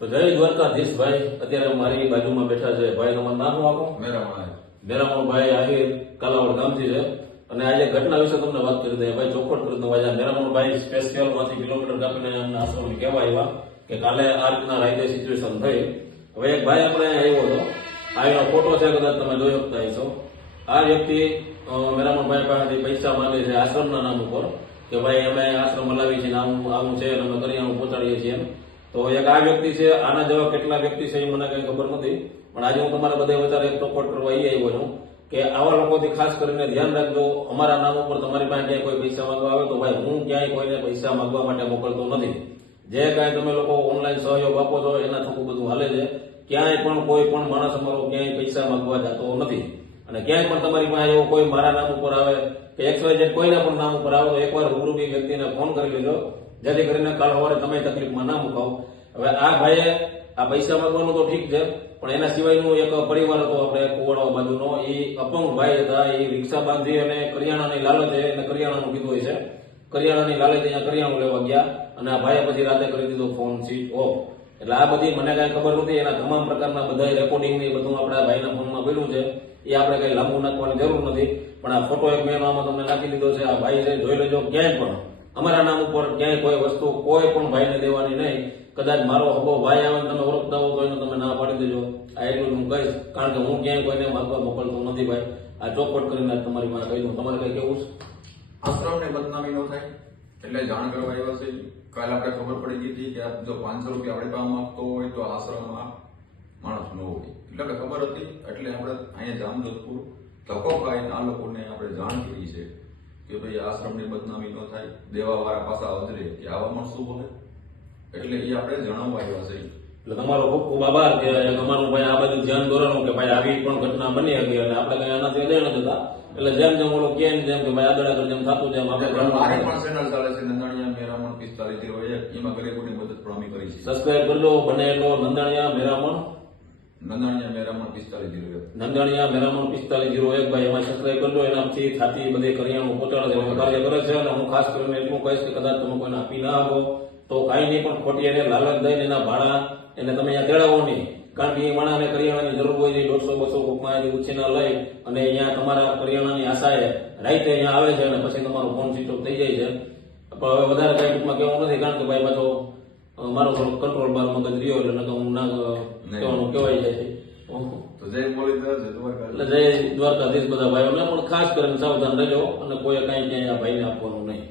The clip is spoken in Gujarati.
તો જય દ્વારકાધીશ ભાઈ, અત્યારે મારી બાજુમાં બેઠા છે ભાઈ. તમારું નામ આપો? મેરામણભાઈ આહિર કાલાવડ ગામથી છે. અને આજે ઘટના વિશે તમને વાત કરી દઈએ ભાઈ, ચોખવટ કરી દઉં. આજે મેરામણભાઈ સ્પેશિયલ માંથી કિલોમીટર કાપીને અમને આશ્રમ કહેવા આવ્યા કે કાલે આ રીતના રાતે સિચ્યુએશન થઈ. હવે એક ભાઈ આપણે આવ્યો હતો, આ એનો ફોટો છે, કદાચ તમે જોઈ શકતા હશો. આ વ્યક્તિ મેરામણભાઈ પાસેથી પૈસા માંગે છે આશ્રમના નામ ઉપર કે ભાઈ અમે આશ્રમ હલાવી છીએ, આવું છે અને અમે કરિયાણું પહોંચાડીએ છીએ. તો એક આ વ્યક્તિ છે, આના જેવા કેટલા વ્યક્તિ છે એ મને કઈ ખબર નથી, પણ આજે હું તમારા બધા વચ્ચે એક સપોર્ટ કરવા આવ્યો છું કે આવા લોકોથી ખાસ કરીને ધ્યાન રાખજો. અમારા નામ ઉપર તમારી પાસે ક્યાંય કોઈ પૈસા માંગવા આવે તો ભાઈ હું ક્યાંય કોઈને પૈસા માંગવા માટે મોકલતો નથી. જે કાંઈ તમે લોકો ઓનલાઈન સહયોગ આપો છો એના થતું બધું હાલે છે. ક્યાંય પણ કોઈ પણ માણસ અમારો ક્યાંય પૈસા માંગવા જતો નથી. અને ક્યાંય પણ તમારી પાસે એવો કોઈ મારા નામ ઉપર આવે કે XYZ કોઈના પણ નામ ઉપર આવે તો એકવાર રૂબરૂ વ્યક્તિને ફોન કરી લેજો, જેથી કરીને કાલ સવારે તમે તકલીફમાં ના મુકાવો. હવે આ ભાઈએ આ પૈસા માંગવાનું તો ઠીક છે, પણ એના સિવાયનું એક પરિવાર હતો આપણે કુવાડવા બાજુનો, એ અપંગ ભાઈ હતા. એ રિક્ષા બાંધી અને કરિયાણાની લાલચે એને કરિયાણાનું કીધું હોય છે, કરિયાણાની લાલચે અહીંયા કરિયાણું લેવા ગયા અને આ ભાઈએ પછી રાતે કરી દીધો ફોન સ્વિચ ઓફ. એટલે આ બધી મને કઈ ખબર નથી. એના તમામ પ્રકારના બધા રેકોર્ડિંગ ને બધું આપણા ભાઈના ફોનમાં પડ્યું છે. એ આપણે કઈ લાંબુ નાખવાની જરૂર નથી, પણ આ ફોટો એક મેં આમાં તમને નાખી દીધો છે. આ ભાઈ છે, જોઈ લેજો. ક્યાંય પણ અમારા નામ ઉપર ક્યાંય કોઈ વસ્તુ કોઈ પણ ભાઈને દેવાની નહીં. કદાચ મારો હબો ભાઈ આવે તમે ઓળખતા હો તો એને તમે ના પાડી દેજો. આ એટલું હું કહીશ, કારણ કે હું ક્યાંય કોઈને માગવા મોકલતો નથી ભાઈ. આ ચોખવટ કરીને તમારી પાસે કહી દઉં. તમારે કઈ કેવું છે? આશ્રમને બદનામી ન થાય એટલે જાણ કરવા આવ્યા છે. કાલે આપણે ખબર પડી ગઈ હતી કે જો 500 રૂપિયા આપણે પાસે માંગતો હોય તો આશ્રમમાં માણસ ન હોય, એટલે કે ખબર હતી. એટલે આપણે અહીંયા જામજોધપુર ધક્કો ખાઈને આ લોકોને આપણે જાણ કરી છે કે ભાઈ આશ્રમની બદનામી ન થાય, દેવાવાળા પાછા અધરે કે આવા માણસો બોલે, એટલે એ આપણે જણાવવા આવ્યા છે. એટલે તમારો ખૂબ ખૂબ આભાર કે તમારું ભાઈ આ બધું ધ્યાન દોરવાનું કે ભાઈ આવી પણ ઘટના બની હતી અને આપણે કઈ આનાથી અજાણ હતા. એટલે જેમ જેમ ઓલો કે જેમ કે ભાઈ આગળ આગળ જેમ થતું જેમ આપણે મારી પણ ચેનલ ચાલે છે નંદાણીયા મેરામણ 4501, એમાં ગરીબોની મદદ પણ અમે કરી છે. સબસ્ક્રાઇબ કરજો. બને એટલો નંદાણીયા મેરામણ 4501 નંદાણીયા મેરામણ 4501 ભાઈ એમાં સબસ્ક્રાઇબ કરજો. એનાથી ખાતી બધી કરિયાણું પહોંચાડે છે, કાર્ય કરે છે. અને હું ખાસ કરીને એટલું કહીશ કે કદાચ તમે કોઈને આપી ના આપો તો કાંઈ નહીં, પણ ખોટી એને લાલચ દઈને એના ભાડા એને તમે અહીંયા તેડાવો નહીં. કારણ કે એ માણસને કરિયાણાની જરૂર હોય છે, 150-200 રૂપિયા ઉછીના લઈ અને અહીંયા તમારા કરિયાણાની આશાએ રાતે અહીંયા આવે છે અને પછી તમારો ફોન સ્વિચ ઓફ થઈ જાય છે. પણ હવે વધારે કઈ ટૂંકમાં કહેવું નથી, કારણ કે ભાઈ પાછો મારો થોડો કંટ્રોલ બાર મગજ રહ્યો એટલે હું ના કહેવાનું કહેવાય જાય છે. તો જય મુરલીધર, જય દ્વારકા. એટલે જય દ્વારકાધીશ બધા ભાઈઓને, પણ ખાસ કરીને સાવધાન રહેજો અને કોઈ કાંઈ ક્યાંય આ ભાઈને આપવાનું નહીં.